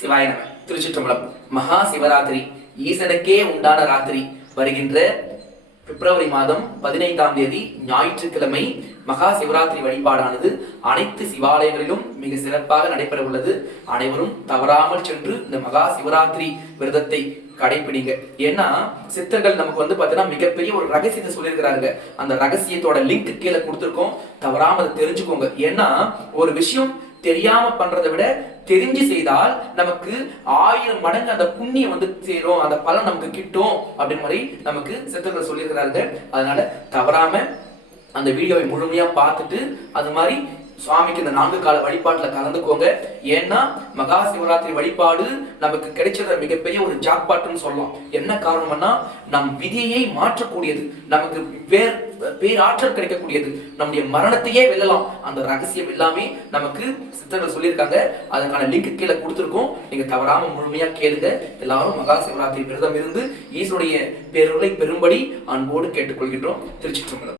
சிவாய நம. திருச்சிற்றம்பலம். மகா சிவராத்திரி ஈசனுக்கே உண்டான ராத்திரி வருகின்ற பிப்ரவரி மாதம் 15ஆம் தேதி ஞாயிற்றுக்கிழமை மகா சிவராத்திரி வழிபாடானது அனைத்து சிவாலயங்களிலும் மிக சிறப்பாக நடைபெற உள்ளது. அனைவரும் தவறாமல் சென்று இந்த மகா சிவராத்திரி விரதத்தை கடைபிடிங்க. ஏன்னா சித்தர்கள் நமக்கு பாத்தீங்கன்னா மிகப்பெரிய ஒரு ரகசியத்தை சொல்லியிருக்கிறாங்க. அந்த ரகசியத்தோட லிங்க் கீழே கொடுத்துருக்கோம், தவறாம அதை தெரிஞ்சுக்கோங்க. ஏன்னா ஒரு விஷயம் தெரியாம பண்றதை விட தெரிஞ்சு செய்தால் நமக்கு 1000 மடங்கு அந்த புண்ணியம் சேரும், அந்த பலன் நமக்கு கிட்டும் அப்படின்னு மாதிரி நமக்கு சித்தர்கள் சொல்லியிருக்கிறார்கள். அதனால தவறாம அந்த வீடியோவை முழுமையா பார்த்துட்டு அது மாதிரி சுவாமிக்கு இந்த 4 கால வழிபாட்டுல கலந்துக்கோங்க. ஏன்னா மகா சிவராத்திரி வழிபாடு நமக்கு கிடைச்சிட மிகப்பெரிய ஒரு ஜாக்பாட்னு சொல்லலாம். என்ன காரணம்னா நம் விதியை மாற்றக்கூடியது, நமக்கு பேராற்றல் கிடைக்கக்கூடியது, நம்முடைய மரணத்தையே வெல்லலாம். அந்த ரகசியம் எல்லாமே நமக்கு சித்தர்கள் சொல்லியிருக்காங்க. அதுக்கான லிங்க் கீழே கொடுத்துருக்கோம், நீங்க தவறாம முழுமையா கேளுங்க. எல்லாரும் மகா சிவராத்திரி விரதம் இருந்து ஈஸ்வருடைய பேருளை பெரும்படி அன்போடு கேட்டுக்கொள்கின்றோம். திருச்சிற்றம்பலம்.